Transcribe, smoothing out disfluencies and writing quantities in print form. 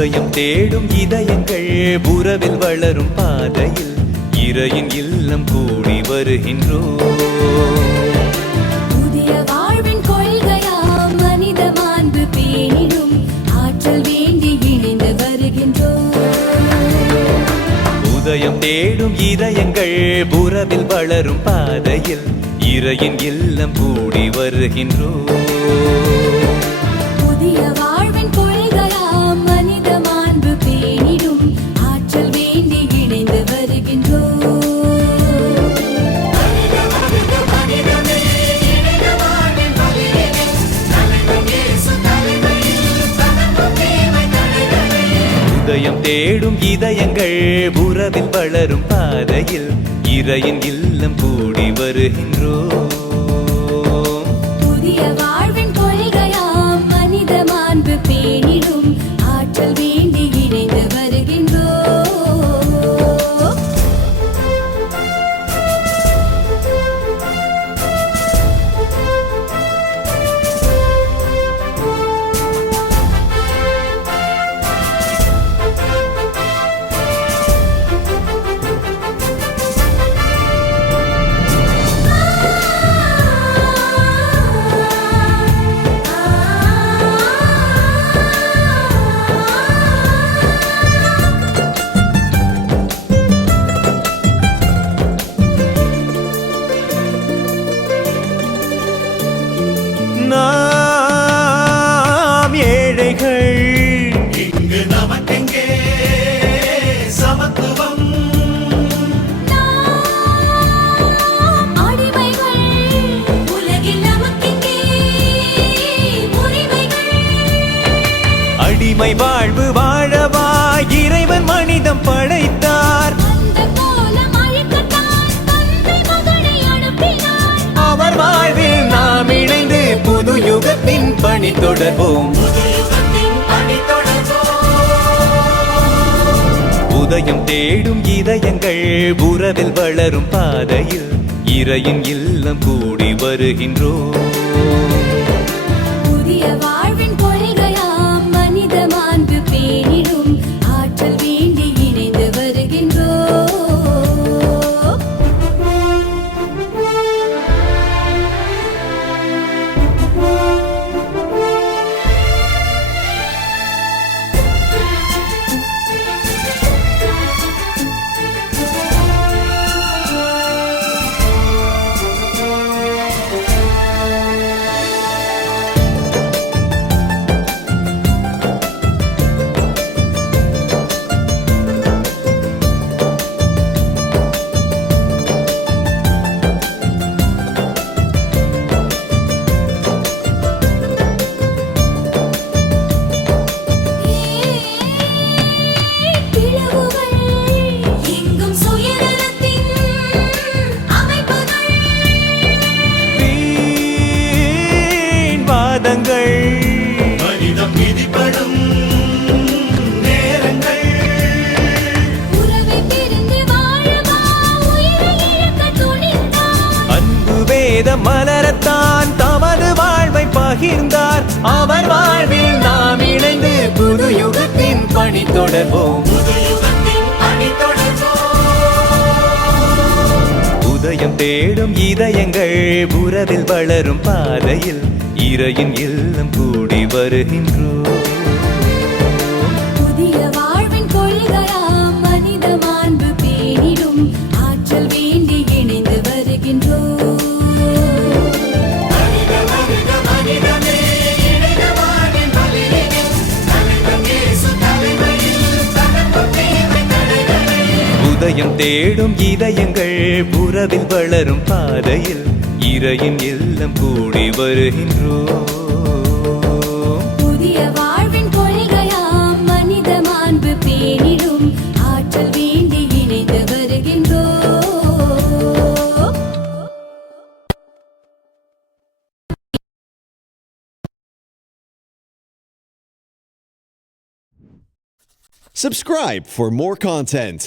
உதயம் தேடும் இதயங்கள் உறவில் வளரும் பாதையில் இறையின் இல்லம் கூடி வருகின்றோம். புதிய வாழ்வின் கொள்கையாம் மனித மாண்பு பேணிடும் ஆற்றல் வேண்டி இணைந்து வருகின்றோம். உதயம் தேடும் இதயங்கள் உறவில் வளரும் பாதையில் இறையின் இல்லம் கூடி வருகின்றோம். புதிய வாழ்வின் கொள்கையாம் மனித மாண்பு பேணிடும் ஆற்றல் வேண்டி இணைந்து வருகின்றோம். உதயம் தேடும் இதயங்கள் உறவில் வளரும் பாதையில் இறையின் இல்லம் கூடி வருகின்றோம். புதிய வாழ்வின் கொள்கையாம் மனித மாண்பு பேணிடும் ஆற்றல் வேண்டி இணைந்து வருகின்றோம். நாம் ஏழைகள், இங்கு நமக்கெங்கே சமத்துவம்? நாம் அடிமைகள், உலகில் நமக்கெங்கே உரிமைகள்? அடிமை வாழ்வு வாழவா இறைவன் மனிதம் படைத்தார். அந்த கோலம் அழிக்கத்தான் தந்தை மகனை அனுப்பினார். அவர் வாழ்வில் நாம் இணைந்து புது யுகத்தின் பணி தொடர்வோம். உதயம் தேடும் இதயங்கள் உறவில் வளரும் பாதையில் இறையின் இல்லம் கூடி வருகின்றோம். புதிய வாழ்வின் கொள்கையாம் மனித மாண்பு பேணிடும் ஆற்றல் வேண்டி இணைந்து வருகின்றோம். பிளவுகள் எங்கும் சுயநலத்தின் அமைப்புகள். வீண் வாதங்கள், மனிதம் விதிப்படும் நேரங்கள். உறவை பிரிந்து வாழவா உயிரை இழக்க துணிந்தார். அன்பு வேதம் மலரத்தான் தமது வாழ்வை பகிர்ந்தார். அவர் வாழ்வில் நாம் இணைந்து புது யுகத்தின் பணி தொடர்வோம். உதயம் தேடும் இதயங்கள் உறவில் வளரும் பாதையில் இறையின் இல்லம் கூடி வருகின்றோம். புதிய வாழ்வின் கொள்கையாம் மனித மாண்பு பேணிடும் ஆற்றல் வேண்டி இணைந்து வருகின்றோம். உதயம் தேடும் இதயங்கள் உறவில் வளரும் பாதையில் இறையின் இல்லம் கூடி வருகின்றோம். புதிய வாழ்வின் கொள்கையாம் மனித மாண்பு பேணிடும் ஆற்றல் வேண்டி இணைந்து வருகின்றோம். Subscribe for more content.